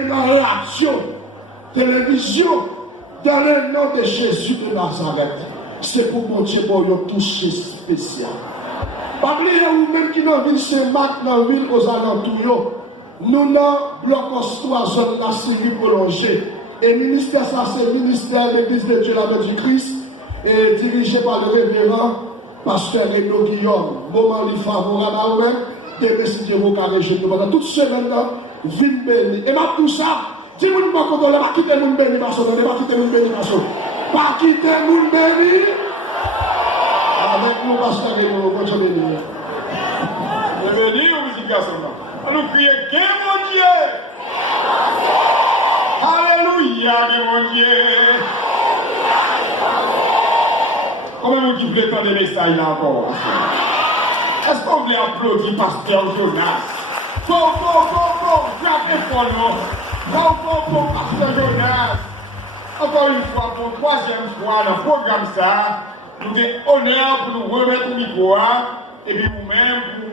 est dans la radio, télévision, dans le nom de Jésus de Nazareth. C'est pour mon Dieu pour nous toucher spécial. Pas oublier ou même qui dans ville Saint-Marc, dans la ville aux alentours, nous n'avons bloqué 3 zones la série prolongée. Et le ministère, ça c'est le ministère de l'Église de Dieu, la Mère du Christ, et dirigé par le révérend pasteur Renaud Guillaume. Moment favorable à vous-même, et merci Dieu vous carré chez nous pendant toute semaine là, ville bénie. Et ma tout ça, dis-moi pas qu'on ne va quitter le monde béni, parce qu'on ne va quitter le monde béni, parce qu'on pas quitter le monde béni. Avec nous, pasteur Renaud, bonne journée. Bienvenue au musique ensemble. On nous crie, que mon Dieu! Alléluia, que mon Dieu! Comment vous dites le temps de messages là encore? Est-ce qu'on voulait applaudir pasteur Jonas? Bon, frappez fort, non? Bon, pasteur Jonas. Encore une fois, pour la 3e fois dans le programme ça, nous avons honneur pour nous remettre au micro et puis vous-même pour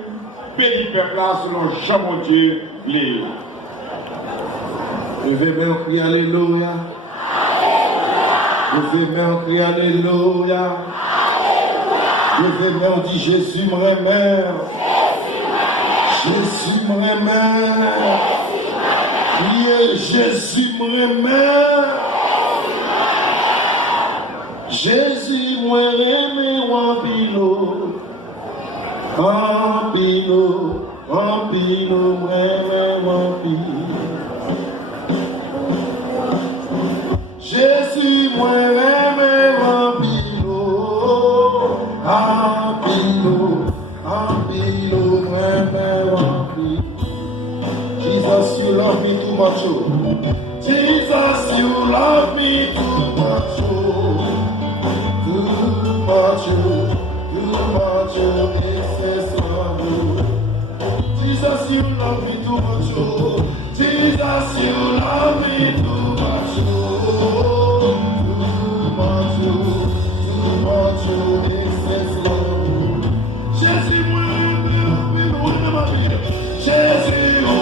bénir le peuple selon Jean mon Dieu, Léo. Levez main, crie Alléluia. Levez main, crie Alléluia. Levez main, on dit Jésus me remet. Jésus me remet. Criez Jésus me remet. Jésus me remet en pilo. En pilo, me remet en pilo. Jésus, moi, aimé, Ampilo, moi, aimé, Jesus, you love me too much, oh. Jesus, you love me too much, oh. Too much, oh. Excess love, oh. Jesus, you love me too much, oh. Jesus, you love me too much, oh. Excess love. Jésus, moi, ma vie. Jésus, oh, ma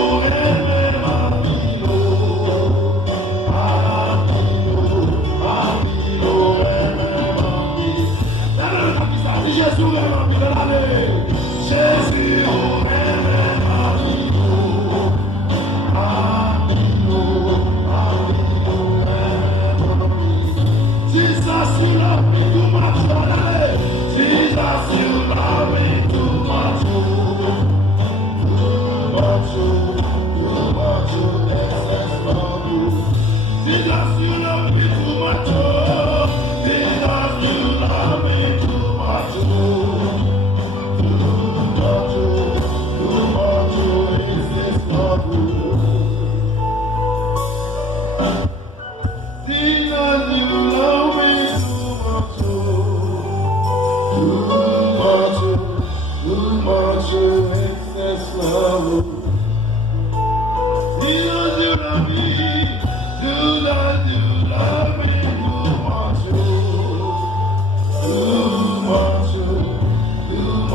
vie. Jésus, ma vie. Jésus, oh, ma vie. Jesus, you love me too much, Jesus, you love me too much, too much, excess love you. Jesus, you love me too much, Jesus, you love me too much, excess love you. Jesus, you love me too much, too much, excess love. Jesus, you love me, Jesus, you love me too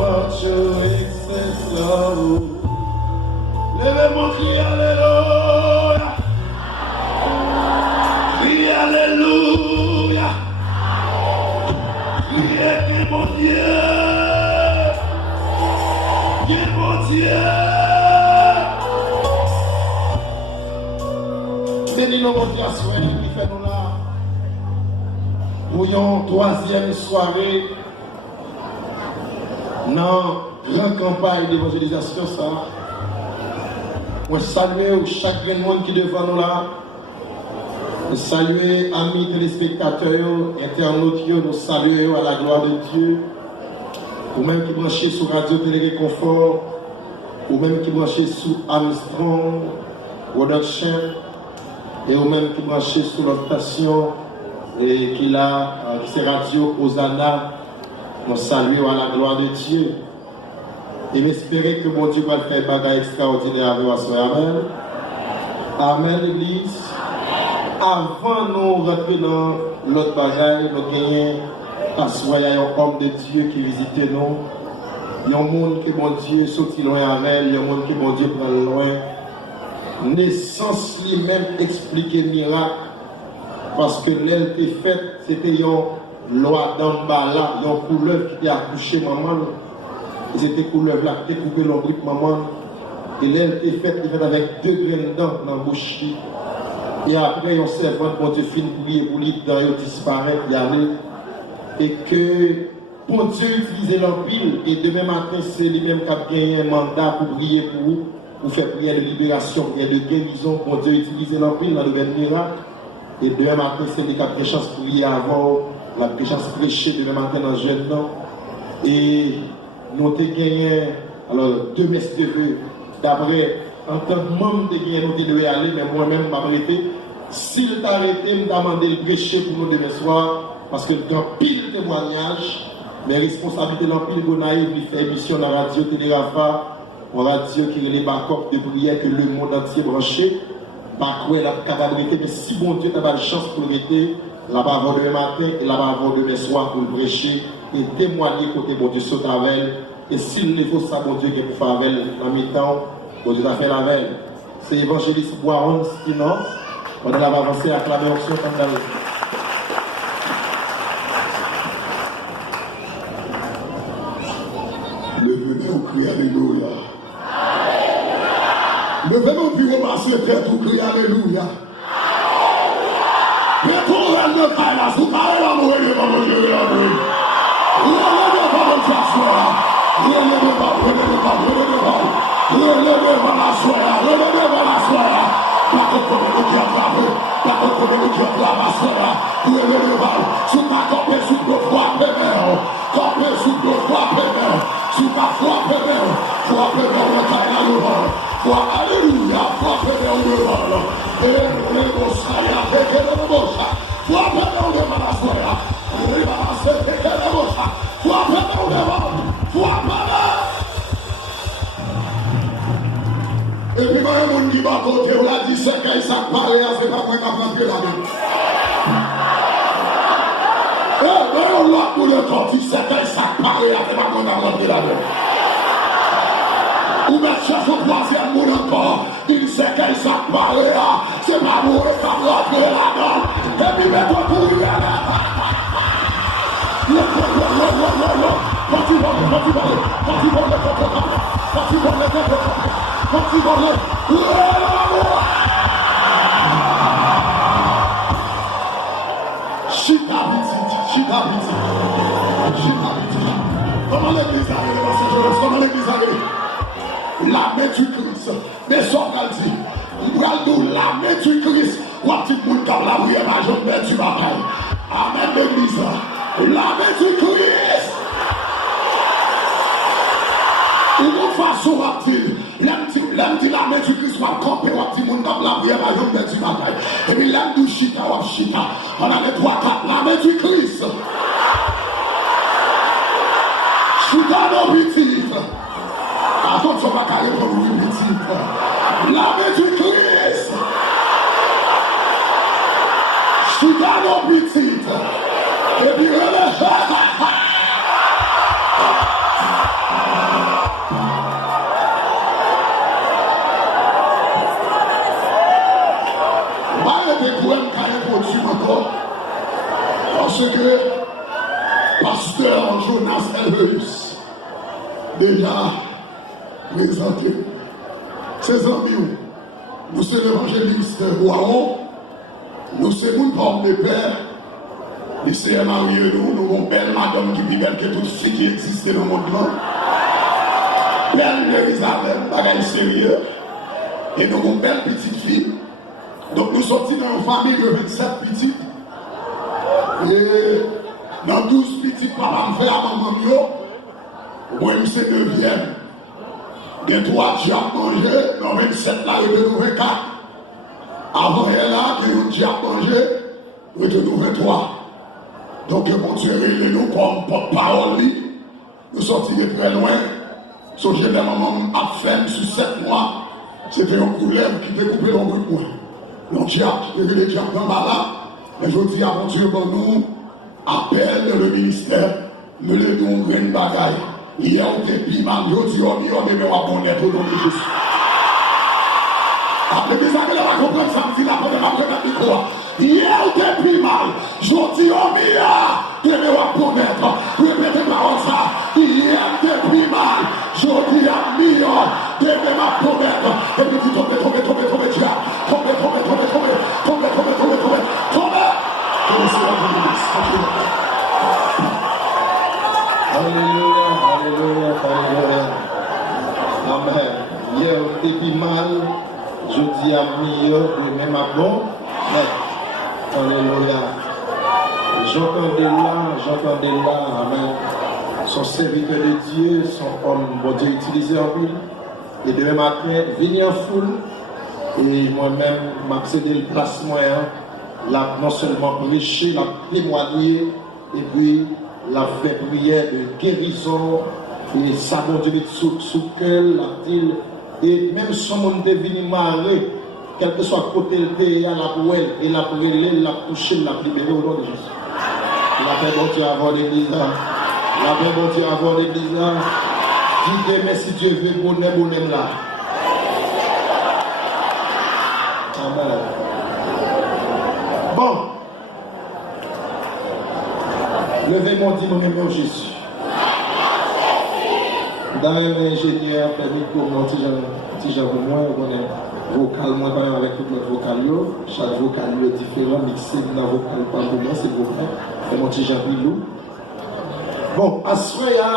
much, excess love. Levez-moi, crie Alléluia. Crie Alléluia. Criez que mon Dieu. Que mon Dieu. Bénis nos Dieu à soir, qui fait nous là. Pour une 3e soirée dans la grande campagne d'évangélisation. Je salue chaque monde qui est devant nous là. Je salue amis téléspectateurs, internautes, nous saluons à la gloire de Dieu. Ou même qui branchez sur Radio Télé Réconfort, ou même qui branchez sur Armstrong, ou notre chaîne, et ou même qui branchez sur notre station, et qui c'est Radio Hosanna. Nous saluons à la gloire de Dieu. Et m'espérer que mon Dieu va faire un bagage extraordinaire avec vous. Amen. Amen, l'Église. Avant de nous rentrer dans l'autre bagage, nous gagnons parce qu'il y a un homme de Dieu qui visite nous. Il y a un monde qui est mon Dieu sorti loin avec, il y a un monde qui est mon Dieu prend loin. naissance lui-même expliquer miracle parce que l'aile était faite, c'était une loi d'emballa, une couleuvre qui était accouchée maman. Et c'était couleuvre là qui était coupée l'ombrique maman. Et l'aile était faite avec 2 graines dents dans la bouche. Et après, on servant pour Dieu fin prier pour lui, dans il disparaît, il y aller. Et que pour Dieu utiliser l'empile, et demain matin, c'est lui-même qui a gagné un mandat pour prier pour vous, pour faire prière de libération, prière de guérison, pour Dieu utiliser l'empile dans le même miracle. Et demain matin, c'est lui qui a pris chance pour prier avant, la pris chance de prêcher demain matin dans le jeune temps. Et nous avons gagné, alors, 2 messes de vœux, d'après. En tant que membre de bien, nous devons aller, mais moi-même, je m'arrêter. S'il t'a arrêté, je demandé de prêcher pour nous demain soir, parce que dans pile témoignage, mes responsabilités dans pile Gonaï, lui fait émission dans la radio Télérafa, en radio qui est les backups de prière que le monde entier branché. Pas quoi la capacité, mais si bon Dieu t'a pas de chance pour l'été, là-bas avant demain matin et là-bas avant demain soir pour le prêcher et témoigner côté bon Dieu saute avec. Et s'il ne faut ça, bon Dieu qui est pour faire avec en mi-temps, bon Dieu a fait la veille. C'est évangéliste Boiron qui non. On va avancer à acclamer option comme d'habitude. Levez-nous, criez Alléluia. Levez-nous, puis on va se faire tout crier Alléluia. Mais pour elle ne pas là, vous parlez à mourir devant mon Dieu, la mourir. Vous allez devant mon s'asseoir. Vous allez devant, vous allez devant, vous allez devant. Vous allez devant la soirée, vous allez devant la soirée. Pas de problème qui a frappé, pas de problème qui a frappé la soirée. Vous allez devant, sous ma copé, sous le froid, pémère. Copé, sous le froid, pémère. Sous ma foi, pémère. Foi, pémère, le taille à l'ouvre. Foi, alléluia, foi, pémère, le vol. Et le moussaya, et le moussa. Foi, pémère, le malassoya. Le malassé, et le moussa. Foi, pémère, le vol. Foi, pémère. Et puis, quand il y a un qui va côté, on a dit, c'est qu'il s'est parlé, c'est pas moi qui a frappé la main. Eh, mais on l'a pour le temps, il sait qu'il s'est parlé, c'est pas moi qui a frappé la main. Ou mettre chef au troisième monde encore, il sait qu'il s'est parlé, c'est pas moi qui a frappé la main. Et puis, mets-toi pour lui, comment l'église arrive dans ces jours? Comment l'église arrive? La main du Christ, mais ça on dit, la main du Christ, ou un petit bout de comme la prière, ma jambe, mais tu vas pas. Amen l'église, la main du Christ. Une façon rapide, l'homme dit la main du Christ va camper, ou un petit bout de comme la prière, ma jambe, mais tu vas pas. Et puis l'homme du chita, ou chita, on a les 3, 4, la main du Christ. Chita nos petits. Attends, ça va carrer pour lui, petit. La main du Christ. Chita nos petits. Et puis relève. Parce que pasteur Jonas Elveus déjà présenté ses amis. Nous sommes l'évangéliste Boiron, nous sommes une forme de père, nous sommes mariés, nous avons une belle madame qui vit belle que toutes filles qui existent dans le monde. Belle Jérusalem, bagage sérieux, et nous avons une belle petite fille. Donc nous sommes dans une famille de 27 petites. Et dans 12 petites, papa me fait à maman mio. Moi, c'est 9e. Il y a 3 diables mangés. Dans 27, là, il y a 24. Avant, il y a là, il y a un diable mangé. Il y a 23. Donc, mon Dieu, il nous comme porte-parole. Nous sortis de très loin. Sauf que la maman a fait sur 7 mois. C'était un couleuvre qui était coupé dans le coin. Le diable qui était le diable dans là. Mais je dis à mon Dieu, bon, nous, appelle le ministère, nous le donnons une bagaille. Hier, on était piment, nous disons, on est bon, pour nous, Jésus. L'église a va comprendre ça, me dit la première après le micro. Hier, depuis mal, je dis au mia, que me va connaître. Répétez parole ça. Hier, depuis mal, je dis à mia, que me va connaître. Et puis, tu tombes, tu as. Tombez. Alléluia. Amen. Hier, depuis mal, je dis à mia, demain ma bon. Alléluia. J'entendais là, amen. Son serviteur de Dieu, son homme, bon Dieu utilisé en ville. Et demain matin, venir en foule. Et moi-même, m'accéder le placement, là, non seulement prêcher, la témoigner, et puis la fait prière de guérison, et ça, bon Dieu, sous cœur, la et même si on est venu marrer, quel que soit côté le pays, la poêle, et la brûler, la toucher, la libérer au nom de Jésus. La paix bon Dieu avant l'église. La paix bon Dieu avant l'église. Dis mais si Dieu veut, bonheur là. Amen. Bon. Levez mon dit, mon aimé Jésus. Dans l'ingénieur, permis pour moi, si j'avais moins, on est vocal, moi, avec tout le vocal, chaque vocal est différent, mixé dans le vocal, pas pour moi, c'est vocal. Et mon petit Jean-Pilou. Bon, à ce moment-là,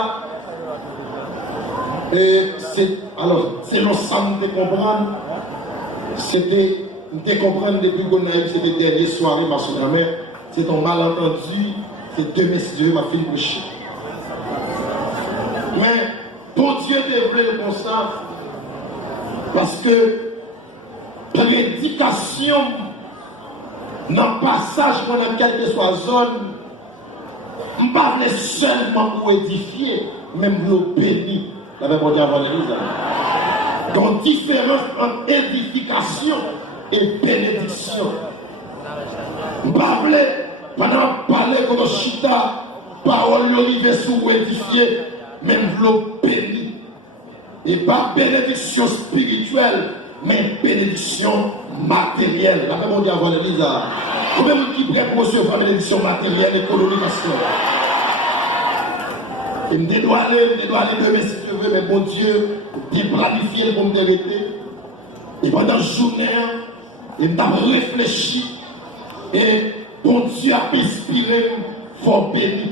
c'est l'ensemble de comprendre. C'était de comprendre depuis qu'on a eu cette dernière soirée, parce que c'est un malentendu, c'est demain, si Dieu m'a fait une bouche. Mais, pour Dieu développer le constat, parce que prédication, dans le passage, dans quelle que soit zone, je ne parle pas seulement pour édifier, même pour bénir. La même chose avant l'église. Donc, différence entre édification et bénédiction. Je ne parle pas pendant parler de chita, parole l'olivier sous édifier, même pour bénir. Et pas bénédiction spirituelle, mais bénédiction matérielle. La même chose avant l'église. Combien de gens qui prêtent pour recevoir une bénédiction matérielle, économique, et je dois aller demain si tu veux, mais bon Dieu, il planifié pour me arrêter. Et pendant la journée, il m'a réfléchi. Et bon Dieu a inspiré, fort béni.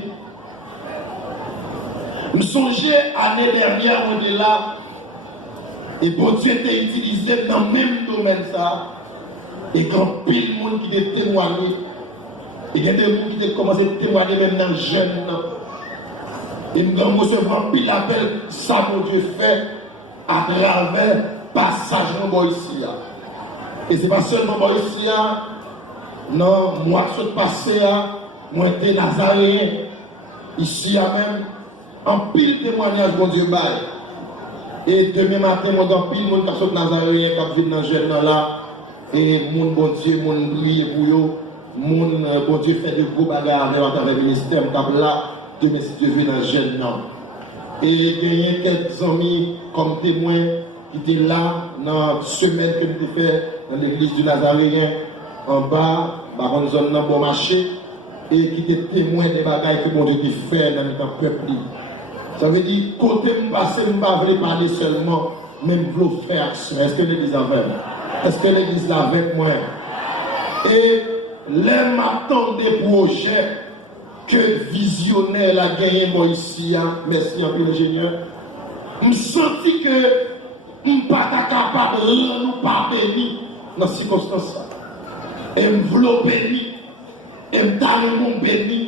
Je me songeais l'année dernière, on est là. Et bon Dieu était utilisé dans le même domaine ça. Et quand pile de monde qui était témoigné, il y a des gens qui ont commencé à témoigner même dans le jeune. Et nous avons recevoir pile l'appel, ça mon Dieu fait à travers le passage de ici. Et ce n'est pas seulement ici, non, moi qui suis passé, moi j'étais nazaréen, ici même, en pile témoignage, mon Dieu bail. Et demain matin, moi dans pile, mon qui nazaréen, qui vient dans le jeune là. Et mon bon Dieu, mon prier pour eux, mon bon Dieu fait de gros bagarres avec le ministère, là, demain si Dieu veut dans le jeune nom. Et il y a quelques amis comme témoins qui étaient là dans la semaine que nous avons fait dans l'église du Nazaréen, en bas, dans une zone dans bon marché, et qui étaient témoins des bagailles que mon Dieu fait dans le peuple. Ça veut dire, côté me passer, je ne veux pas parler seulement, même pour faire action. Est-ce que l'église avec moi? Est-ce que l'église est avec moi? Et les m'attendent des projets que visionnaire a gagné moi ici, merci un peu l'ingénieur. Je me sentis que je ne suis pas capable de nous pas béni dans ces circonstances. Et je voulais bénir, et je voulais bénir,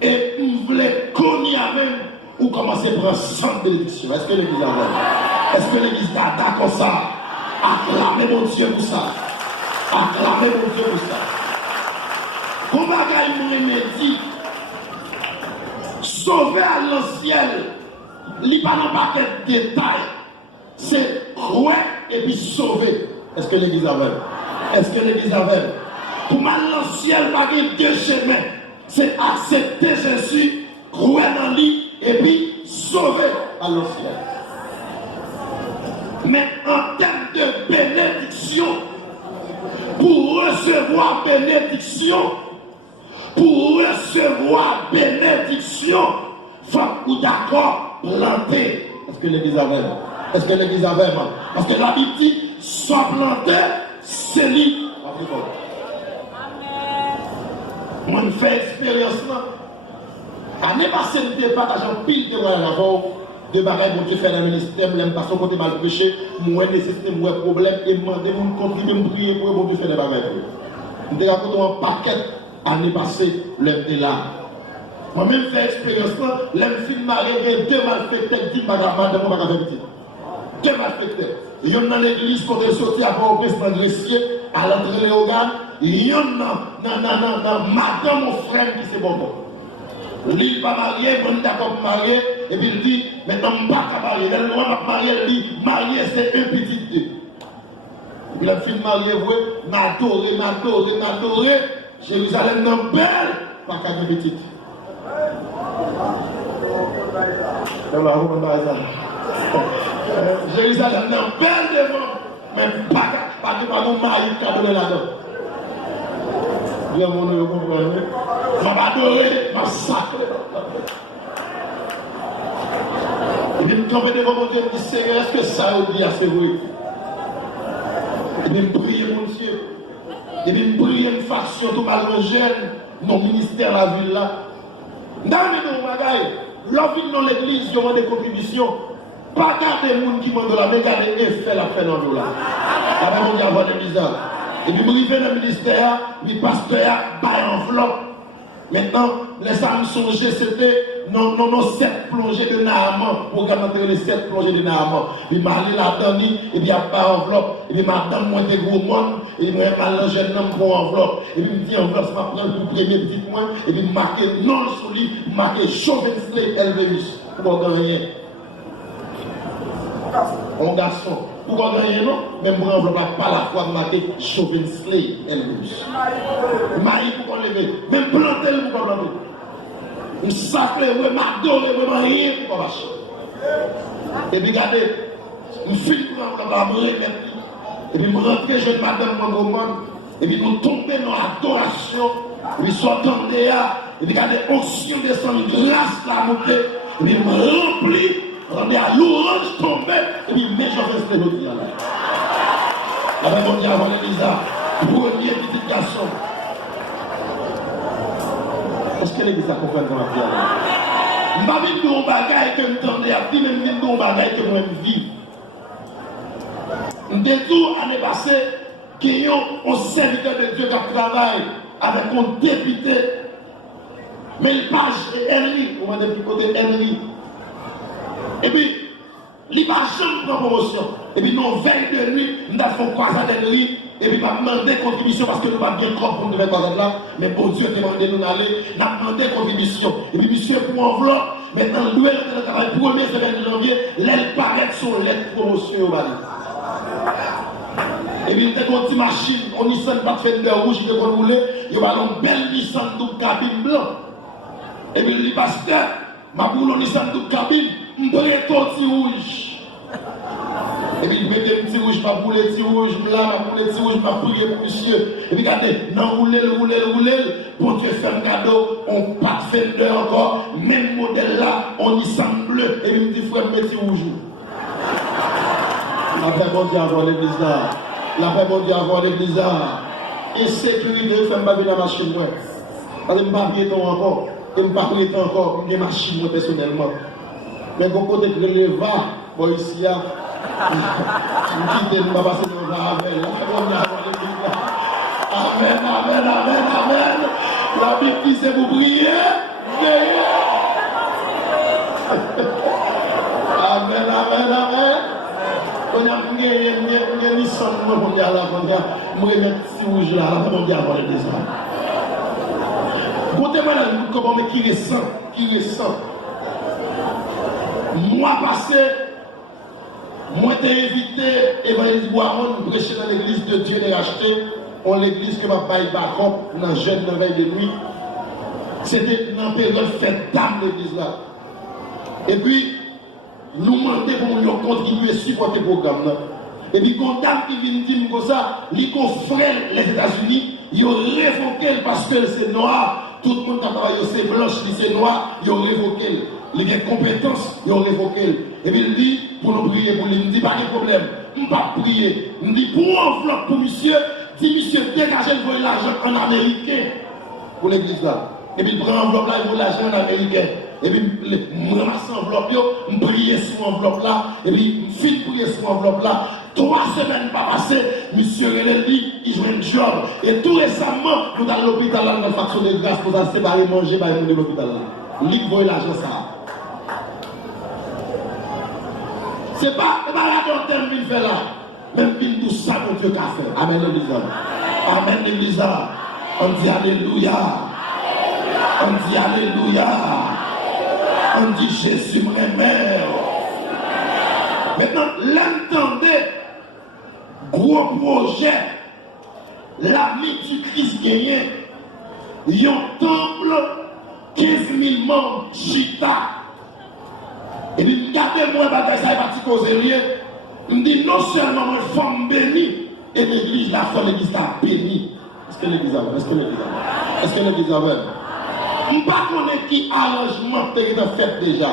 et je voulais connaître même ou commencer à prendre 100 bénédictions. Est-ce que l'église est avec moi? Est-ce que l'église est d'accord ça? Acclamez mon Dieu pour ça. Acclamez mon Dieu pour ça. Comment bagaille me dit, sauver à l'ancien, il n'y a pas de paquet de détails. C'est croire et puis sauver. Est-ce que l'église avait? Est-ce que l'église avait? Pour moi, l'ancien, il y a deux chemins. C'est accepter Jésus, croire dans lui et puis sauver à l'ancien. Mais en termes de bénédiction, bénédiction. Pour recevoir bénédiction. Pour recevoir bénédiction. Faut que d'accord planter. Est-ce que l'église a même? Est-ce que l'église a même? Parce que la Bible dit, soit planté, c'est lui. Moi, je fais expérience là. L'année passée, je n'ai pas d'argent pile de moi avant. De bagages, bon Dieu fait le ministère, je n'aime pas son côté mal prêché, moi nécessité, moi problème, et demander pour me contribuer, me prier pour bon Dieu faire des bagages. Je n'ai pas un paquet l'année passée, l'année là. Moi-même, fait expérience là, l'année film marié, deux malfaiteurs, 10 bagages, de mon bagage petit. Deux malfaiteurs. Il y en a dans l'église, quand ils sortent à Port-au-Prince, dans le grecier, à l'entrée de Léogane, il y en a dans madame, mon frère, qui c'est bon. Lui, il n'est pas marié, il est d'accord pour marier, et puis il dit, maintenant, je ne suis pas marié. Le moment où je marié, il dit, marié, c'est un petit deux. Et puis le film marié, vous m'adoré, Jérusalem non belle, pas qu'à une petite. Jérusalem non belle devant, mais pas que mon mari qui a donné là-dedans. Bien mon nom, vous comprenez? Je vais adorer, je vais sacrer. Et puis, je me tombe devant mon Dieu, je me dis, Seigneur, est-ce que ça veut dire c'est vrai? Et puis, je me prie, mon Dieu. Et puis, je me prie, une faction, tout malgré jeune, mon ministère, la ville là. Dans les bagailles, l'envie dans l'église, je demande des contributions. Pas garder les gens qui demandent de la, mais garder effet la fait dans nous là. Après, on dit avoir des bizarres. Et puis, je arrive dans le ministère, le pasteur, bail enveloppe. Maintenant, les âmes songées, c'était non, 7 plongées de Naaman, pour garantir les 7 plongées de Naaman. Puis, Marie l'a donné, et puis, il y a pas enveloppe. Et puis, madame, moi, des gros monde, et puis, moi, je jeune homme pour enveloppe. Et puis, il me dit, enveloppe, ça va prendre le premier petit point, et puis, marqué non sur lui, marqué Chauvensley Elveus, pour gagner. Un garçon. Pourquoi gagner non? Même moi, on ne va pas la fois marquer Chauvensley Elveus. Maï, pourquoi lever? Même planter, pourquoi planter? Je sacré, je m'adore, je rien pour marcher. Et puis, regardez, je file pour me remettre. Et puis, je rentre, je madame, mon monde. Et puis, nous tombons dans l'adoration. Et puis, sortons de là. Et puis, regardez, onction descend, grâce la montée. Et puis, je me remplis. On est à l'orange tombé, et puis mais j'en fais ce que je dis. Avec mon diable, Elisa, premier petit garçon. Est-ce que l'Église a compris comment on a je ne vais pas dire bagaille que je m'entendais à dire, mais je vais bagaille que je vis. Je dis tout l'année passée qu'il y a un serviteur de Dieu qui travaille avec un député. Mais il passe Henry, on va dire du côté Henry. Et puis, il va jamais prendre promotion. Et puis, nous, veille de nuit, nous avons fait croisade de nuit. Et puis, nous avons demandé contribution parce que nous n'avons pas bien trop pour nous faire croisade là. Mais bon Dieu, demandé nous d'aller. Nous avons demandé contribution. Et puis, monsieur, pour enveloppe, maintenant, nous avons le travail 1er semaine de janvier, l'aile paraît sur l'aide promotion au Mali. Et puis, nous avons une petite machine, on Nissan Pathfinder rouge qui est roulé. Il y a une belle Nissan double cabine blanc. Et puis, le pasteur, ma boule Nissan double cabine. Je prends un petit rouge. Et puis, je mets un petit rouge, je prends un petit rouge, je prends un petit rouge, je prends prier pour monsieur. Et puis, regardez, non, roulez. Bon Dieu fait un cadeau, on pas de Fender encore, même modèle là, on y sent bleu. Et puis, il me dit, frère, petit rouge. La paix, bon Dieu, avoir l'église là. La paix, bon Dieu, avoir l'église là. Et sécurité, je ne pas venir la machine, moi. Parce que je ne pas payer encore. Je ne pas payer encore, une machine, moi, personnellement. Mais quand on est le va, bon ici, je quitte, je vais passer dans la avec. Amen. La Bible dit c'est pour prier. Amen. On a prié, on a mis son nom pour dire là, on a mis petit rouge là, on a dit avoir le désir. Comptez-moi là, comment mais qui ressent. Mois passé, moi j'ai invité Évangéliste Boiron pour prêcher dans l'église de Dieu de racheter, en l'église que ma paille Bacop, dans le jeune de veille de nuit. C'était dans la période fête d'âme l'église là. Et puis, nous demandons pour nous contribuer à supporter le programme là. Et puis, quand dame qui vient dire comme ça, il confrère les États-Unis, ils ont révoqué parce que c'est noir. Tout le monde qui a travaillé, c'est blanche, c'est noir, ils ont révoqué. Les compétences, ils ont révoqué. Et puis, il dit, pour nous prier pour lui, il dit, pas de problème. On ne va pas prier. Il dit, pour enveloppe pour monsieur, dit monsieur, dégagez le l'argent en américain pour l'église là. Et puis, il prend l'enveloppe là, il veut l'argent en américain. Et puis, je ramasse l'enveloppe, je prie sur l'enveloppe là, et puis, je finis prier sur l'enveloppe là. 3 semaines pas passées, monsieur René dit, il joue un job. Et tout récemment, nous allons à l'hôpital là, dans la faction de grâce, nous allons séparer manger par de l'hôpital là. Libre l'argent ça. C'est pas la dentelle qu'il fait là. Même qu'il tout ça, mon Dieu, qu'a fait. Amen, l'église. Amen, l'église. On dit Alléluia. On dit Alléluia. On dit Jésus me remet. Maintenant, l'entendez, gros projet, la multi-Christ gagnée, il y a un temple, 15 000 membres, chita. Et puis, regardez-moi, ça est parti causer rien. Il me dit non seulement moi, femme bénie, et l'église, la femme, l'église a bénie. Est-ce que l'église a? Est-ce que l'église a? Est-ce que l'église a? Je ne sais pas qui arrangement tu as fait déjà.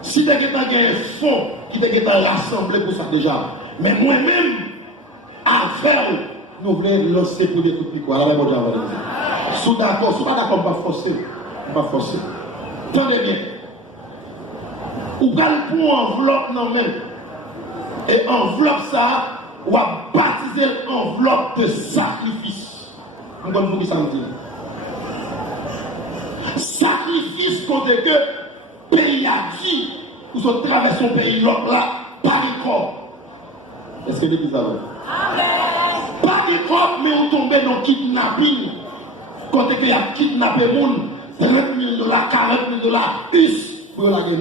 Si tu as un fonds qui t'a rassemblé pour ça déjà. Mais moi-même, à faire, nous voulons lancer pour des trucs quoi. Là, si d'accord, si pas d'accord, on va forcer. On va forcer. Tenez bien. Ou gagne pour enveloppe non même. Et enveloppe ça, ou à baptiser l'enveloppe de sacrifice. Vous comprenez ce que ça me dit? Sacrifice côté que pays a dit, ou se traverse son pays là, pas de corps. Est-ce que l'église a vu? Pas de corps, mais on tombe dans le kidnapping. Côté que y a kidnappé les gens, $30 000, $40 000, plus pour la guerre.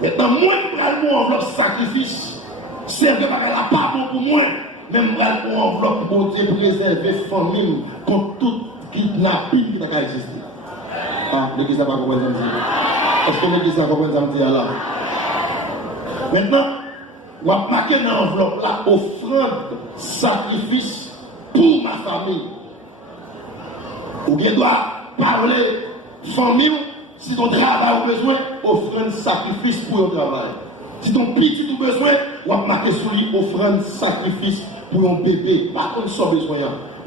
Maintenant, moi, je prends mon enveloppe sacrifice. C'est que la pas bon pour moi. Même je prends mon enveloppe pour Dieu préserver la famille contre tout kidnapping qui a existé. Ah, l'église n'a pas compris ça me dire. Est-ce que l'église a compris ça me dire là? Maintenant, on va marquer dans l'enveloppe là, offrande, sacrifice pour ma famille. Ou bien doit parler famille. Si ton travail a besoin, offrande sacrifice pour ton travail. Si ton petit a besoin, on va marquer sur lui offrande sacrifice pour un bébé. Pas comme ça besoin.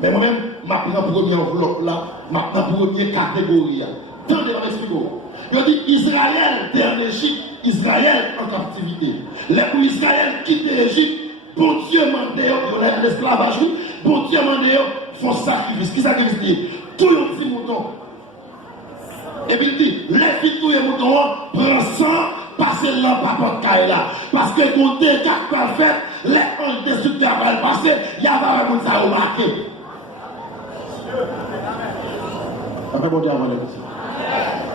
Mais moi-même, je prends la première enveloppe là, je prends la première catégorie. Tant de l'explication. Je dis Israël était en Égypte, Israël en captivité. Pour Israël quitte l'Égypte, bon Dieu m'a dit, l'esclavage, bon Dieu m'a dit, font sacrifice. Qui sacrifice dit? Tout le petit mouton. Et puis il dit, les filles tous les moutons, prends sang, passez là, papa là. Parce que quand tu es pas fait, les anges destructeurs vont passer, il y a pas de ça remarqué. Après, bon Dieu, avant de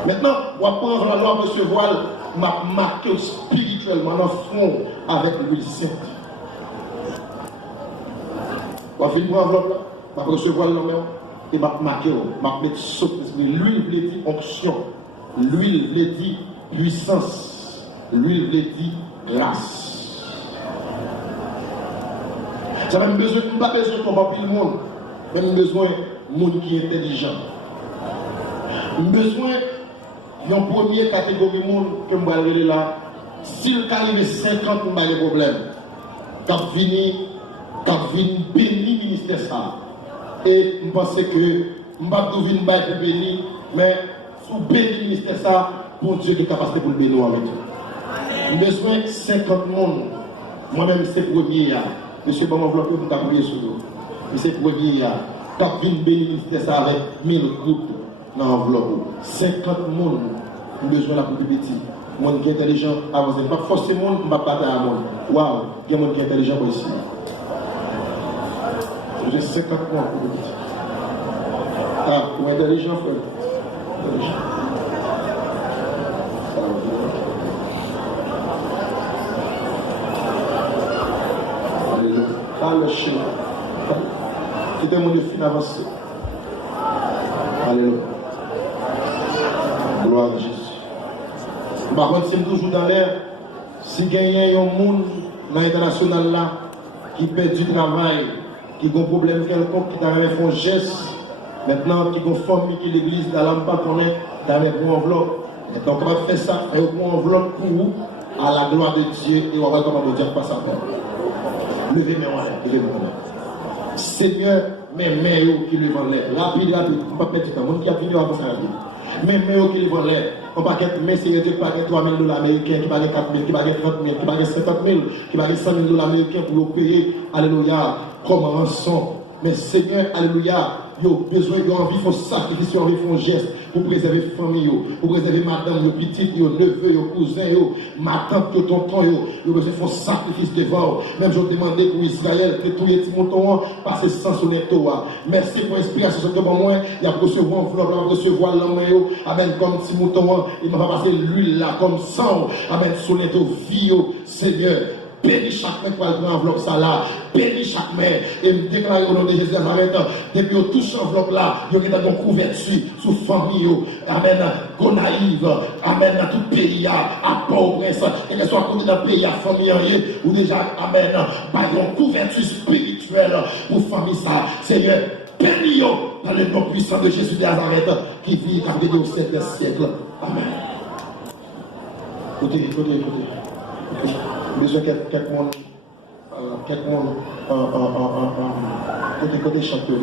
maintenant, on va prendre la loi, monsieur Voile, m'a marqué spirituellement dans le front avec l'huile sainte. On va finir l'enveloppe là, on va recevoir le nom. Et m'a marqué, m'a mettre saut. L'huile veut dire onction, l'huile veut dire puissance, l'huile veut dire grâce. Ça même besoin, pas besoin de combattre le monde, même besoin de monde qui est intelligent. Besoin d'une première catégorie de monde que je vais aller là. S'il arrive 50, on va avoir des problèmes. Quand vini béni ministère ça. Et je pense que je ne vais pas venir béni, mais sous béni ministère ça, pour Dieu qui est capacité pour le bénir avec vous. Besoin de 50 monde. Moi-même, c'est le premier. Monsieur, je vais m'envelopper pour t'appuyer sur vous. C'est le premier. Quand vient béni ministère ça avec 1000 groupes dans l'enveloppe. 50 monde. Besoin de la plus petit. Monde qui est intelligent, avancez. Pas forcément, je ne vais pas parler à monde. Waouh, il y a un monde qui est intelligent ici. J'ai 50 mois pour le petit. Ah, pour intelligent, frère. Intelligent. Alléluia. Ah, le chien. C'était mon défi avancé. Alléluia. Gloire à Jésus. Par contre, c'est toujours dans l'air. Si gagnez un monde dans l'international là, qui perd du travail, qui a un problème quelconque, qui t'a fait un geste, maintenant qui a une famille qui l'église dans l'emploi qu'on est, avec une enveloppe. Maintenant, comment faire ça? Faire une enveloppe pour vous, à la gloire de Dieu, et on va comment Dieu passe à faire. Levez-moi en l'air, levez-moi en l'air. Seigneur, mes mains qui lèvent en l'air. Rapide, rapide, on ne peut pas perdre du temps. Mon qui a fini avant ça, mes mains qui lèvent en l'air. On va pas mais Seigneur, qui pague 3 000 $, américains, qui pague 4 000, qui pague 30 000, qui pague 50 000, qui pague 100 000 $ américains pour le payer. Alléluia. Comme rançon. Mais Seigneur, alléluia. Yo, besoin de envie, faut sacrifice, envie, faut geste pour préserver la famille, pour préserver madame, yo, petite, yo, neveu, yo, cousin, yo, ma tante, yo, tonton, yo, besoin de sacrifice devant. Même je demandais pour Israël, que tout est Timothée, passer sans son étoile. Merci pour l'inspiration, que pour moi, il y a recevoir enveloppe, il a recevoir l'homme, amen, comme Timothée, il m'a passé l'huile là, comme sang, amen, sur l'étoile, vie, Seigneur. Bénis chaque main pour aller prendre l'enveloppe ça là. Bénis chaque main. Et me déclare au nom de Jésus Nazareth. Depuis que touche l'enveloppe là, il y a une couverture sous famille. Amen. Gonaïve. Amen. Dans tout pays, à pauvreté. Et que ce soit côté dans le pays, à famille, ou déjà, amen. Par une couverture spirituelle pour famille ça. Seigneur, bénis dans le nom puissant de Jésus de Nazareth qui vit à venir au 7e siècle. Amen. Écoutez. Besoin quelques monde côté chanteur,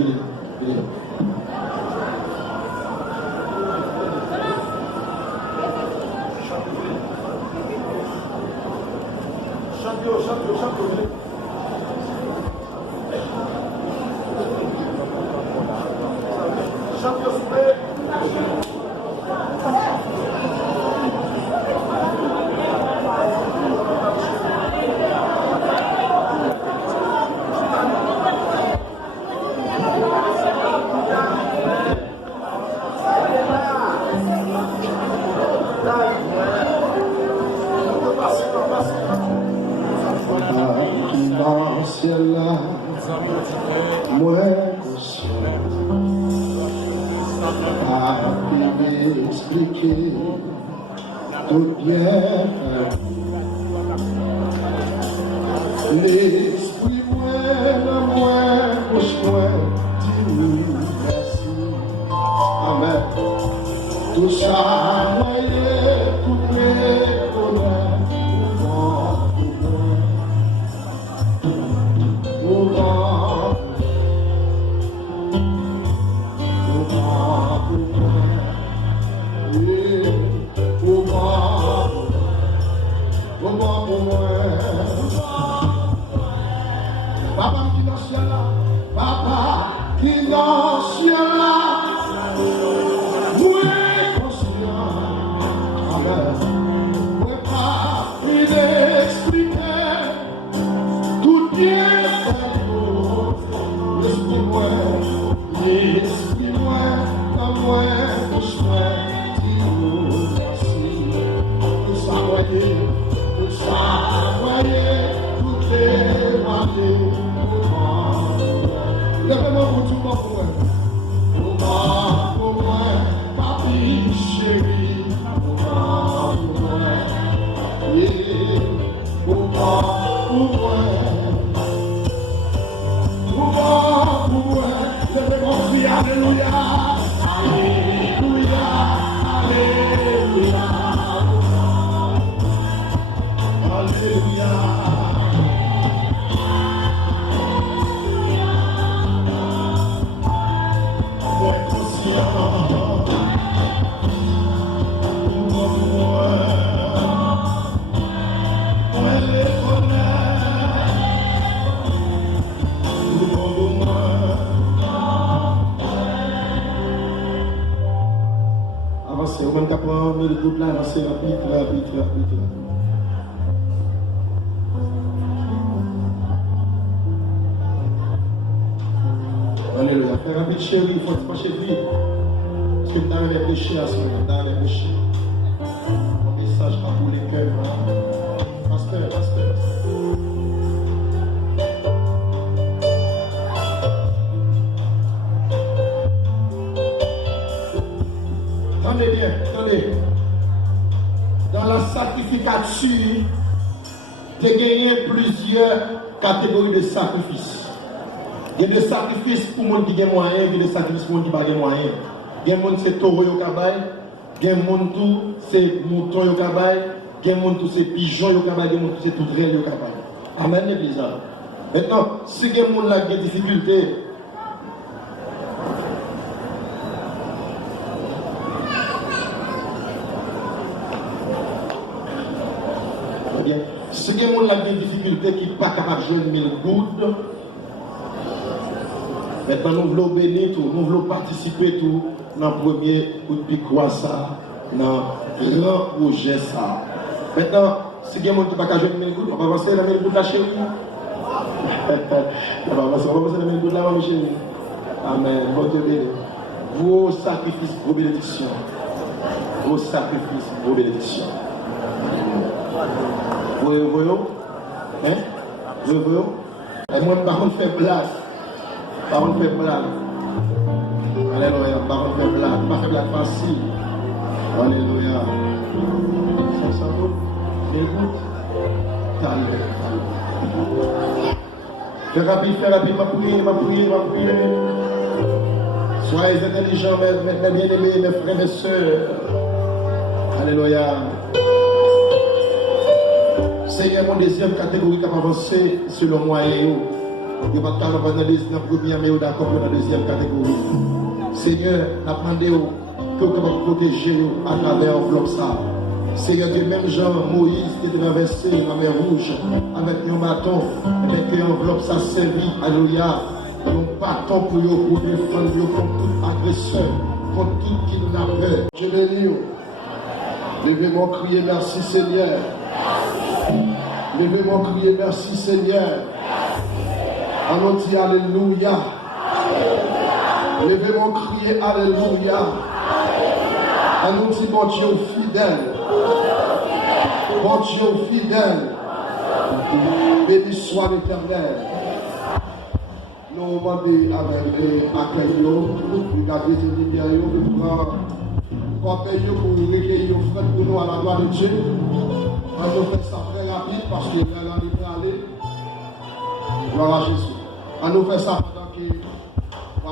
tout bien. L'esprit moi, bouche moi, dis-nous merci. Amen. Tout ça, voyez, coupé, Papa qui dans le ciel là, vous êtes conscient, amen. Vous pas il expliquer tout bien fait pour l'esprit moi, dans moi, bouche moi, dis-nous merci. Tout ça voyez, tout est voyé. Levez-moi pour tout le monde pour moi, papi chéri, pour moi, levez-moi, dis alléluia, alléluia, alléluia, alléluia. Avancez, au même qu'après le groupe là, avancez rapide. Alléluia. Faire rapide chérie, il faut te pencher vite. Parce que dans les péchés à ce moment, dans les péchés. Mon message pas pour les cœurs. Pasteur. Attendez bien. Dans la sacrificature tu as gagné plusieurs catégories de sacrifices. Il y a des sacrifices pour les gens qui ont moyen, il y a des sacrifices pour les gens qui n'ont pas moyen. Il y a des gens qui sont taureaux au cabaye, il y a des gens qui sont moutons au cabaye, il y a des gens qui sont pigeons au cabaye, il y a des gens qui sont tourelles au cabaye. Amen, l'église. Maintenant, si il y a des gens qui ont des difficultés, si il y a des gens qui ont des difficultés qui ne sont pas capables de jouer 1000 gouttes, maintenant nous voulons bénir tout, nous voulons participer tout dans le premier coup de pied ça, dans le grand projet ça. Maintenant, si il y a des gens qui ne sont pas capables de jouer 1000 gouttes, on va avancer dans 1000 gouttes là chez lui. On va avancer dans 1000 gouttes là, ma chérie. Amen. Bon Dieu béni. Vos sacrifices, vos bénédictions. Vos sacrifices, vos bénédictions. Vous voyez? Hein? Vous voyez? Et moi, par contre, faire blague. Par contre, faire blague. Alléluia. Par contre, faire blague. Pas faire blague facile. Alléluia. Ça vaut. Écoute. Fais rapide, ma prière. Soyez intelligents, mes bien-aimés, mes frères et sœurs. Alléluia. Seigneur, mon deuxième catégorie qui a avancé selon moi et vous. Il n'y a pas de cas dans la première, mais d'accord pour la deuxième catégorie. Seigneur, nous demandons que vous pouvez protéger à travers l'enveloppe ça. Seigneur, Dieu, même Jean, Moïse qui était traversé la mer Rouge avec un bâton, avec une enveloppe ça servi, alléluia, un bâton pour défendre contre tout agresseur, contre tout kidnappeur. Je bénis. Levez-moi crier merci Seigneur. Levez-moi crier merci Seigneur. Allons dire alléluia. Levez-moi crier alléluia. Allons dire bon Dieu fidèle. Bon Dieu fidèle. Béni soit l'Éternel. Nous demandons avec accueil, regardez ces lumières, pour recueillir nos frères pour nous à la gloire de Dieu. On va faire ça très rapide parce que là, on est aller. Gloire à Jésus. On nous fait ça pendant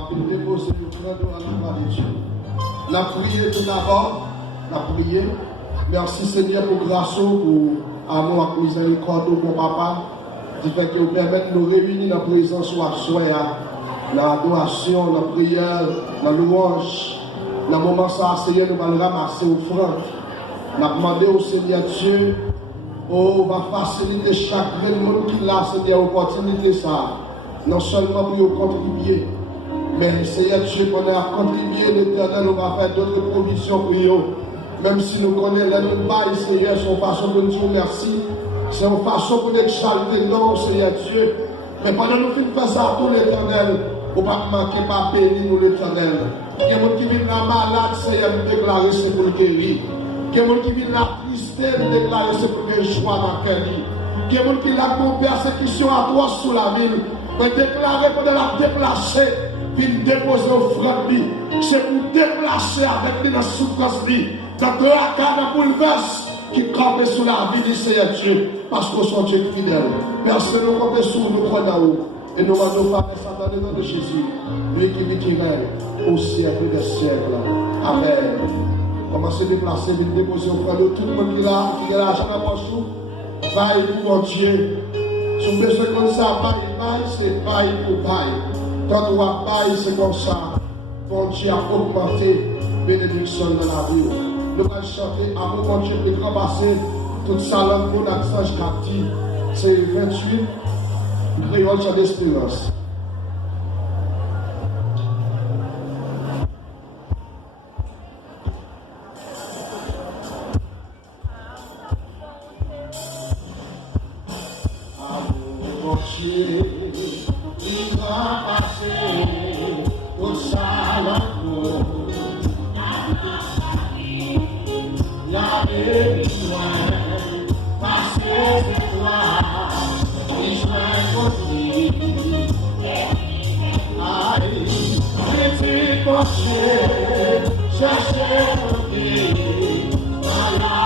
qu'on va déposer nos frères à la gloire de Dieu. La prière tout d'abord, la prière. Merci Seigneur pour grâce, pour amour, pour miséricorde, pour papa, qui fait que vous permettez de nous réunir dans la présence ou à soi, dans l'adoration, dans la prière, dans la louange. Dans le moment ça, Seigneur, nous allons ramasser offrande. Nous allons demander au Seigneur Dieu, va faciliter chaque monde qui a, Seigneur, opportunité ça. Non seulement pour contribuer, mais Seigneur Dieu, pour nous contribuer, l'Éternel, on va faire d'autres provisions pour eux. Même si nous connaissons les bails, Seigneur, c'est une façon de nous dire merci. C'est une façon pour nous exalter, non, Seigneur Dieu. Mais pendant nous faisons ça pour l'Éternel, on ne va pas manquer, pas bénir nous l'Éternel. Il y a des gens qui viennent là malade, Seigneur, nous déclarer c'est pour le guérir. Il y a des gens qui viennent là tristé, nous déclarer c'est pour le joie dans le cœur. Il y a des gens qui là pour persécution atroce sur la ville, nous déclarer pour la déplacer, puis déposer offrande. C'est pour déplacer avec nous dans la souffrance, dans le cas de bouleverse qui campe sur la vie du Seigneur Dieu, parce que son Dieu fidèle. Merci nous camper sur nous croyons. Et nous allons faire ça dans le nom de Jésus, lui qui vit qui règne au siècle des siècles. Amen. Commencez à déplacer, à déposer au frère de tout le monde qui a l'argent à poche. Vaille pour mon Dieu. Si vous besoin comme ça, vaille, c'est vaille pour vaille. Quand on va vaille, c'est comme ça. Bon Dieu a augmenté bénédiction dans la vie. Nous allons chanter amour, mon Dieu, pour passer toute sa langue pour l'accent captif. C'est 28. Créole sur l'espérance. Amour, mon Dieu, il va passer au salon. La vie passer de toi. Chercher pour dire, à la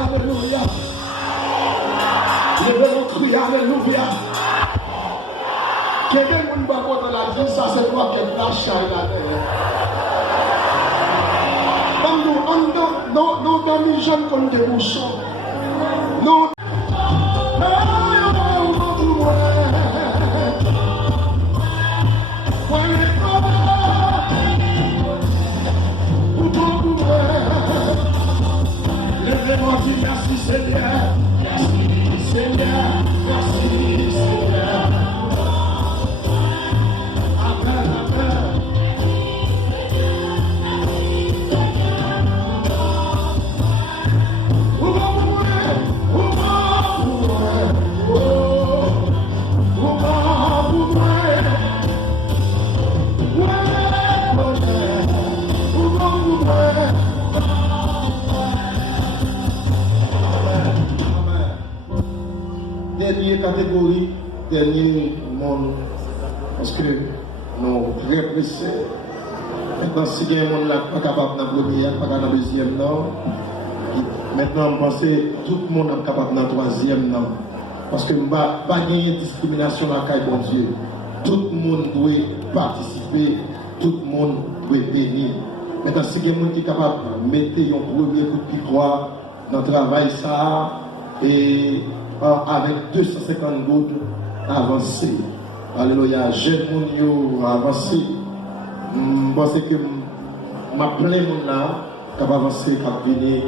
Alléluia. Levez-vous, criez Alléluia. Quelqu'un ne va pas dans la vie, ça c'est toi qui es lâché là derrière. Non, dans les jeunes comme des mouchons. Non. Levez-moi, dis merci Seigneur. Merci Seigneur. Merci Seigneur. Amen, amen. Dernière catégorie, dernier monde, parce que nous très pressés. Maintenant, si il y a un monde là pas capable dans le premier, pas capable dans le deuxième, non. Maintenant, je pense que tout le monde est capable dans le troisième, non. Parce que nous n'avons pas de discrimination dans le bon Dieu. Tout le monde doit participer, tout le monde doit bénir. Maintenant, si il y a un monde qui est capable de mettre un premier coup de victoire dans le travail, ça, et avec 250 gouttes avancé. Alléluia. Jeune monde avancé. Je pense que ma plein monde là capable avancer, capable venir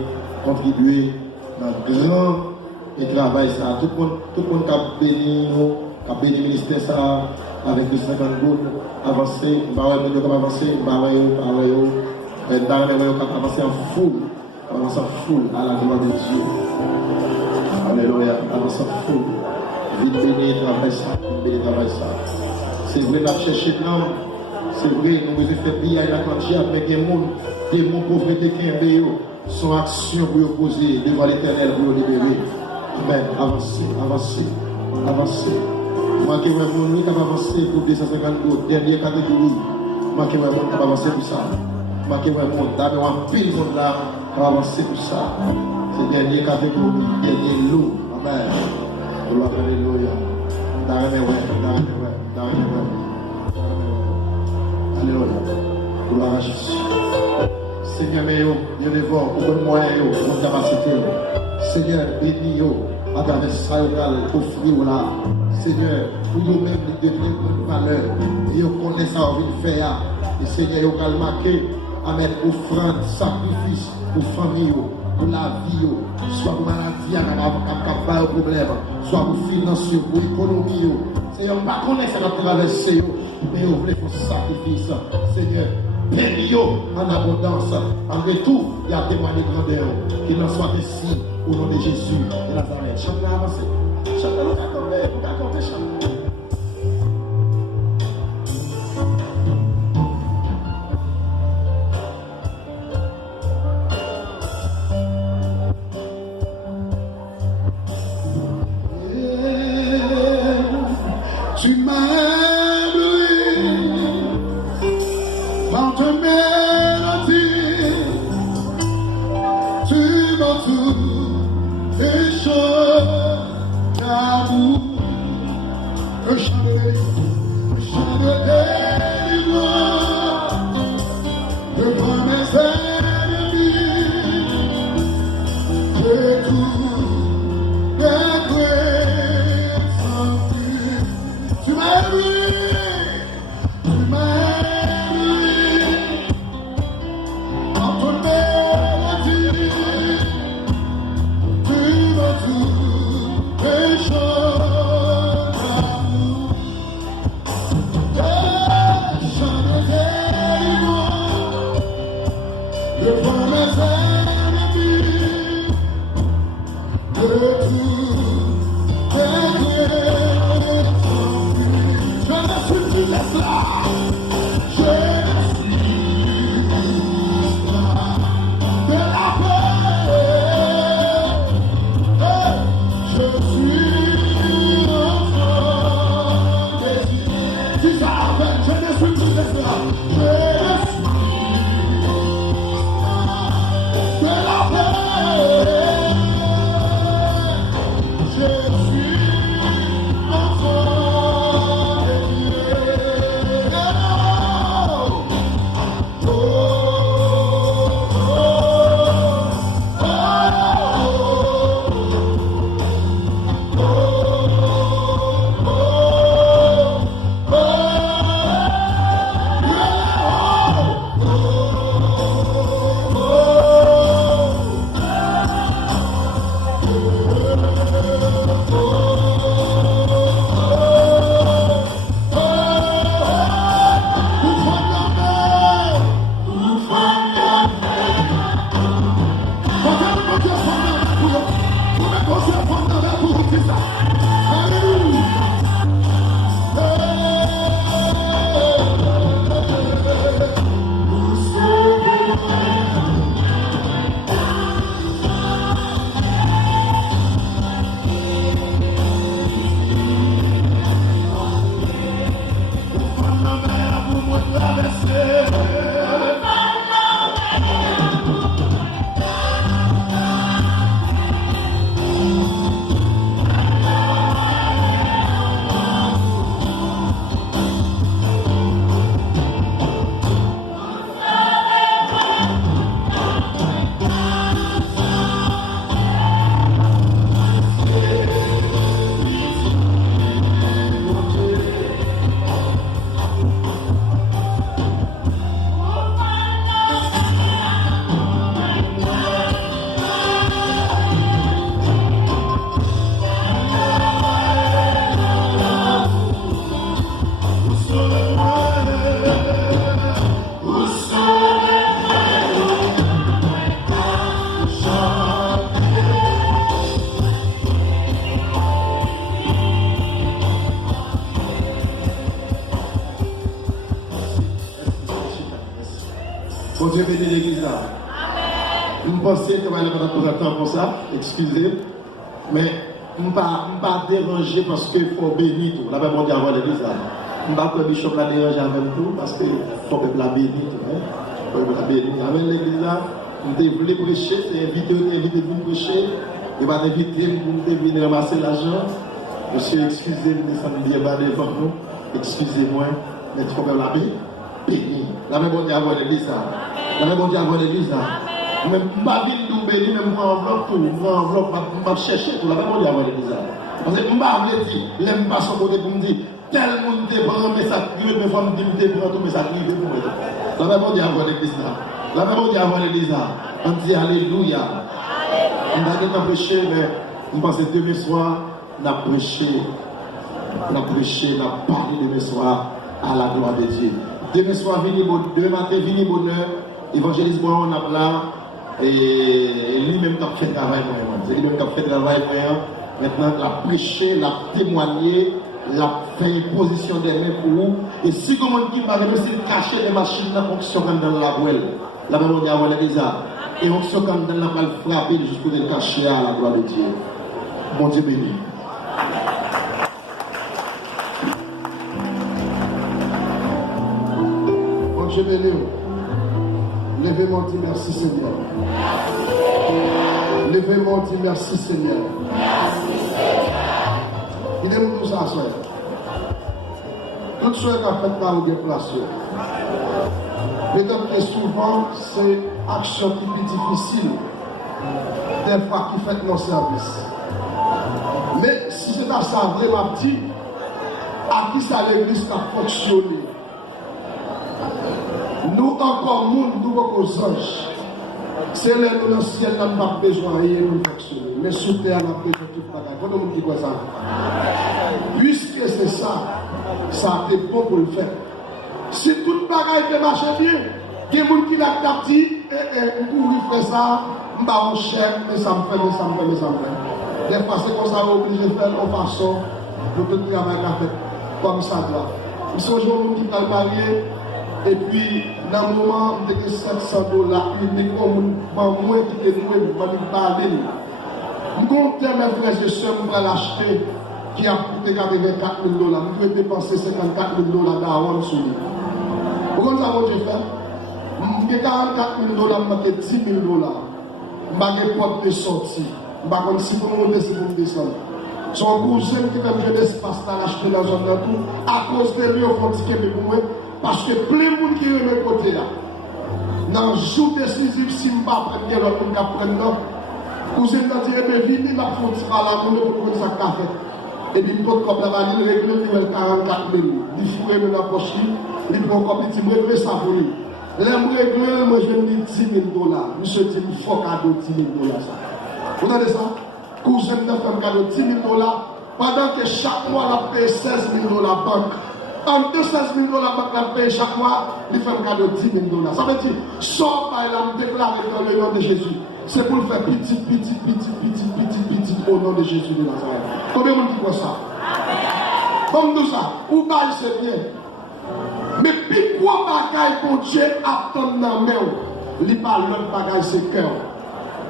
contribuer dans le grand travail ça. Tout le monde qui a béni nous, qui a béni le ministère ça avec 250 gouttes avancer. Bah ouais, nous capable avancer. Bah ouais, avancer en foule, avancer en foule à la gloire de Dieu. Alléluia, avance en foule. Vite bénir, travail ça, bénir, travail ça. C'est vrai, nous avons cherché l'homme. C'est vrai, nous avons fait bien à la quantité, mais des mots pauvreté qui sont actions pour opposer devant l'éternel pour libérer. Amen. Avancez, avancez, avancez. Marquez un monde qui va avancer pour 250 gouttes. Dernière catégorie. Marquez un monde qui va avancer pour ça. Marquez un monde, d'abord un pile monde là qui va avancer pour ça. C'est dernière catégorie, dernier lot. Amen. Gloire, alléluia. Alléluia. Gloire à Jésus. Seigneur, Dieu les voit, pour le moyen, pour la capacité. Seigneur, bénis, à travers ça, offrir là. Seigneur, pour nous-mêmes, nous devenir une valeur. Et on connaît ça, on veut faire. Et Seigneur, on va le marquer. Amen. Offrande, sacrifice pour famille, pour la vie, soit pour maladie, pour problème, soit pour finances, pour économie. Seigneur, on ne connaît pas ça à traverser, mais on voulait faire sacrifice. Seigneur, bénis en abondance. En retour, il y a témoigné grandeur. Qu'il en soit ici, au nom de Jésus de Nazareth. Chante la avancée. Chante la avancée. Chante. Tu m'as loué par ta mélodie, tu m'as tout échangé d'amour. Le chant de délivrance devant mes ennemis, j'ai tout détruit. Tu m'as loué, en ton mélodie, tu m'as tout échangé d'amour. Bon Dieu bénit l'église là. Je pensais que je vais pas tout le temps pour ça, excusez. Mais je ne vais pas déranger parce qu'il faut bénir tout. La même on dit avant l'église là. Je ne vais pas que le bishop la déranger avec tout parce qu'il faut que la bénir tout. Il faut que la bénir. Avec l'église là, je voulais prêcher, c'est invité de vous prêcher. Il va inviter pour venir ramasser l'argent. Monsieur, excusez-moi, ça me vient pas devant nous. Excusez-moi, mais il faut que la bénir. La même on dit avant l'église là. La même on dit avant l'église là. Même pas vite nous bénir, même moi enveloppe tout, moi enveloppe, je vais chercher tout. La même on dit avant l'église là. Parce que je ne vais pas dire, l'aime pas son côté pour me dire, tel monde te prend, mais ça crie, mais faut me dire, te prend tout, mais ça crie, pour moi. La même on dit avant l'église là. La même on dit avant l'église là. On dit Alléluia. On va pas prêcher, mais je pense que demain soir, on a prêché, on a parlé demain soir à la gloire de Dieu. Demain soir, demain matin, vini bonheur, évangéliste bon, on a là, et lui-même qui a fait travail pour moi. C'est lui-même qui a fait travail pour moi. Maintenant, il a prêché, il a témoigné, il a fait une position des mains pour vous. Et si comme on dit, par exemple, c'est cacher les machines, la fonction dans la voile. La même on dit avant les déjà. Et on se comme dans la balle frappée jusqu'au de cacher à la gloire de Dieu. Mon Dieu béni. Mon Dieu béni. Levez-moi, dit merci Seigneur. Levez-moi, dit merci Seigneur. Il aime tout ça, soeur. Tout ce qu'on a fait là, où il y a place. Peut-être que souvent, c'est action qui est difficile, des fois qui fait nos services. Mais si c'est à ça, vraiment dit, à qui ça l'église a fonctionné. Nous encore, nous aux anges. C'est là nous dans le ciel, nous n'avons pas besoin de rien pour fonctionner. Mais sous terre, nous avons besoin de tout le bagage. Quand on dit quoi ça? Puisque c'est ça, ça a été bon pour le faire. Si tout le bagage peut marcher bien, il y a des gens qui l'ont dit, pour faire ça, je vais en cher, mais ça me fait, mais ça me fait, mais ça me fait. Des fois, c'est comme ça, on est obligé de faire en façon pour tout le travail qu'on fait, comme ça. Nous sommes aujourd'hui qui sont mariés, et puis, dans le moment, on était $700, unique, moins qui était noué, on va parler. Nous comptons mes frères et sœurs pour l'acheter, qui a coûté $84 000. Nous devons dépenser $54 000 d'avant sur lui. Pourquoi nous avons fait? Je vais $44 000, je vais $10 000. Je vais pas de sortie. Je ne sais pas si vous monter, si vous descendre. Son cousin qui fait un espace à l'acheter dans un tout, à cause de lui, on fait un pour moi, parce que plein de monde qui est de côté là. Dans le jour décisif, si je ne prends pas l'autre monde qui prend, cousin a dit, eh bien, venez la frontière à la monnaie pour prendre sa café. Et puis, pour comme la vanille, il réglé 44 000. Il fourre dans la poche, il prend comme il dit, je vais ça pour lui. L'aime réglé, moi je vais me dire 10 000 $. Monsieur dit, il faut cadeau 10 000 $. Vous entendez ça? Cousin de fait cadeau 10 000 $, pendant que chaque mois, il paye 16 000 $ banque. En 16 000 $ banque, il paye chaque mois, il fait un cadeau 10 000 $. Ça veut dire, sort par là, me déclarer dans le nom de Jésus. C'est pour le faire petit au nom de Jésus de Nazareth. Combien de monde qui voit ça? Comme nous ça, ou bail c'est bien. Mais puis quoi bagaille pour Dieu attend dans la main? Il parle l'autre bagaille c'est cœur.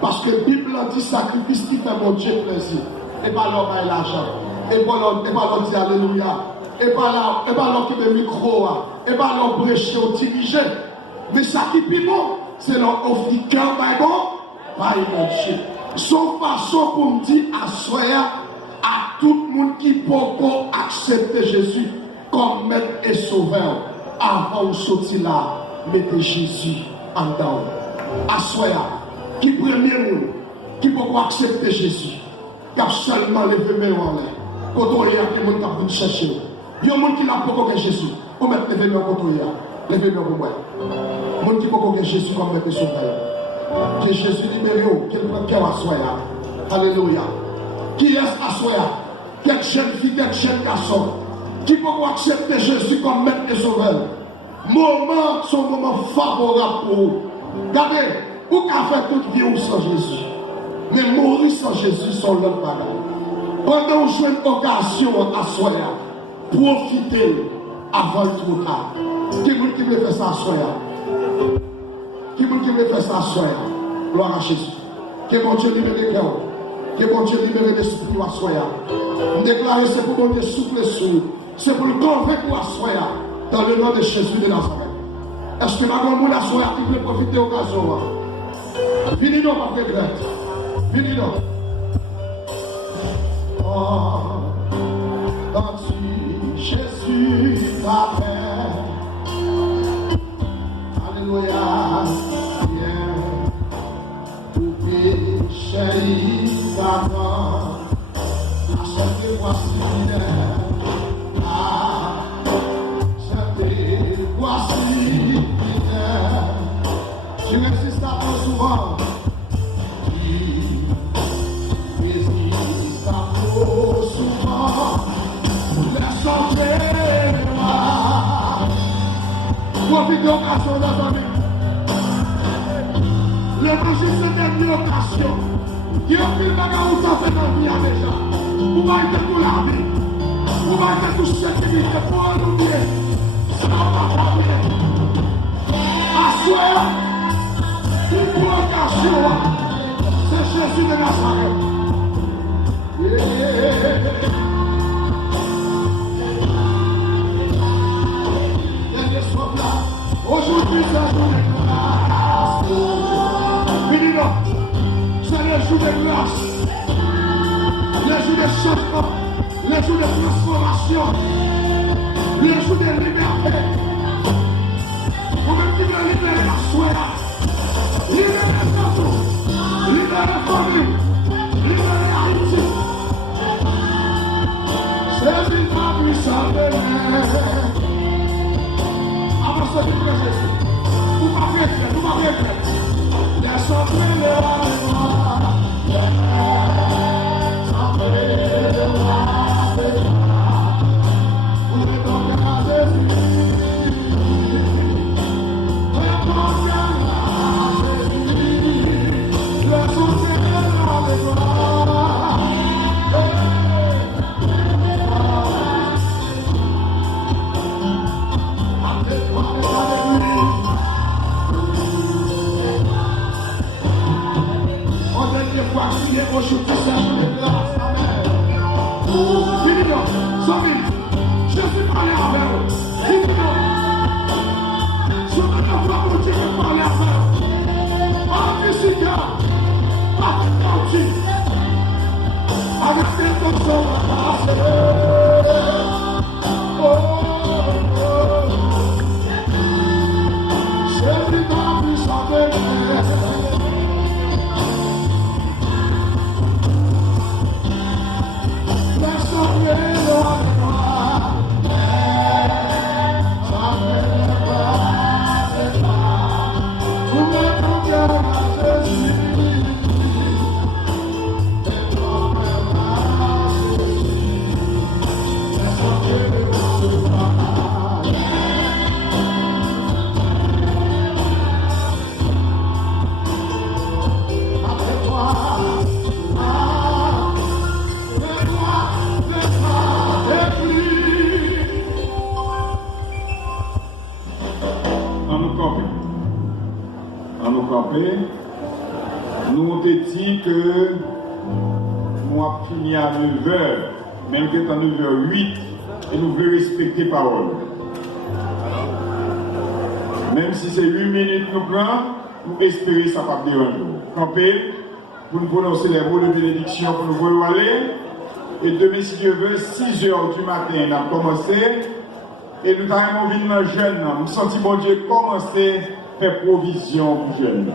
Parce que la Bible dit sacrifice qui fait mon Dieu plaisir. Et pas leur bail l'argent. Et pas leur dire alléluia. Et pas leur qui le micro. Et pas leur prêcher au diriger. Mais ça qui est bon, c'est leur offrir cœur bon. Pas mon Dieu. Son façon pour me dire à soya à tout le monde qui peut accepter Jésus comme maître et sauveur. Avant de sortir là, mettez Jésus en dedans. À soya, qui premier monde qui peut accepter Jésus, qui a seulement levé mes mains en l'air. Quand on y a qui monde qui a chercher. Il y a un monde qui n'a pas que Jésus. Comment lever mes mains quand on y a? Lever mes mains pour moi. Monde qui peut que Jésus comme maître et sauveur. Que Jésus libère, qu'il prenne cœur à soya. Alléluia. Qui est à soya? Quelle jeune fille, quel jeune garçon qui peut accepter Jésus comme maître et sauveur. Moment, son moment favorable pour vous. Regardez, vous pouvez faire toute vie sans Jésus. Mais mourir sans Jésus, sans l'autre bagaille. Pendant que vous avez une occasion à soya, profitez avant le trop tard. Qui veut faire ça à soya? Qui veut faire ça à soya? Gloire à Jésus. Que mon Dieu libère les cœurs. Que mon Dieu libère l'esprit à soya. On déclare c'est pour mon Dieu souffler sur. C'est pour le convaincre à soya. Dans le nom de Jésus de Nazareth. Est-ce que ma grand-mère à soya qui peut profiter de l'occasion? Venez donc, ma frère. Venez donc. Oh, dans Jésus t'appelle. Alléluia. Chérie, t'attends, acceptez voici fidèle. Acceptez voici fidèle. Tu résistes à trop souvent. Tu résistes à trop souvent. Laisse entrer moi. Profite de l'occasion dans ta vie. L'évangile c'est une dernière occasion. Il y a un film où ça fait dans la vie déjà. Vous voyez tout la vie. Vous voyez tout ce qui est pour oublier. Ça va pas bien. Assoyez. Une occasion. C'est Jésus de Nazareth. Dernier soir là. Aujourd'hui c'est un jour de grâce. C'est le jour de grâce, le jour de changement, le jour de transformation, le jour de liberté. Vous-même qui voulez libérer la soie, libérer partout, libérer la famille, libérer Haïti. C'est une femme puissante. Avancez du Jésus. Vous m'avez fait. Laisse entrer le roi de gloire. Laisse entrer le roi de gloire. Vous êtes donc à Jésus. Répondez à Jésus. Laisse entrer le roi de gloire. Aujourd'hui, c'est un jour de grâce. Amen. Dis-nous, Sophie, Jésus parlait avec vous. Dis-nous, je veux te voir pour Dieu parler avec vous. Pas de musique, pas de cantique. Avec tes Nous on te dit que nous avons fini à 9h, même que c'est à 9h08, et nous voulons respecter parole. Même si c'est 8 minutes nous prenons, nous espérons que ça va pas déranger. Camper, pour nous prononcer les mots de bénédiction pour nous voulons aller. Et demain, si Dieu veut, 6h du matin, on a commencé. Et nous avons envie de nos jeunes, nous sentons bon Dieu commencer à faire provision pour les jeunes.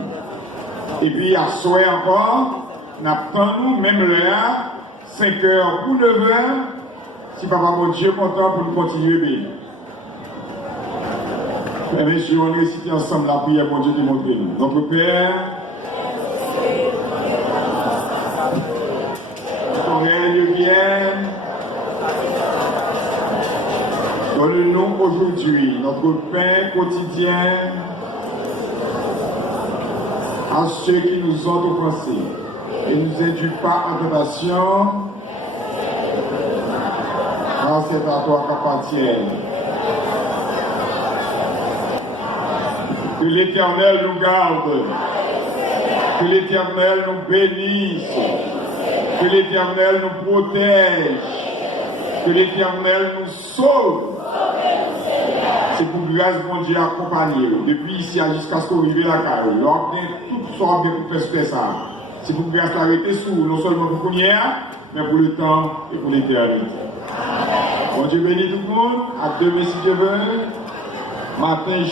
Et puis à soir encore, nous attendons même l'heure, 5h ou 9h, si papa mon Dieu est content pour nous continuer. Et bien sûr, on récite ensemble la prière, mon Dieu qui montre nous. Notre Père, ton règne vienne. Donne-nous aujourd'hui notre pain quotidien à ceux qui nous ont offensés. Et ne nous induis pas en tentation, car c'est à toi qu'appartient. Que l'Éternel nous garde, que l'Éternel nous bénisse, que l'Éternel nous protège, que l'Éternel nous sauve. C'est pour grâce mon Dieu accompagner depuis ici jusqu'à ce qu'on arrive à la carrière. L'ordre, tout sera bien pour faire ça. C'est pour grâce l'arrêter sous, non seulement pour hier, mais pour le temps et pour l'éternité. Bon Dieu bénit tout le monde. À demain si Dieu veut. Matin,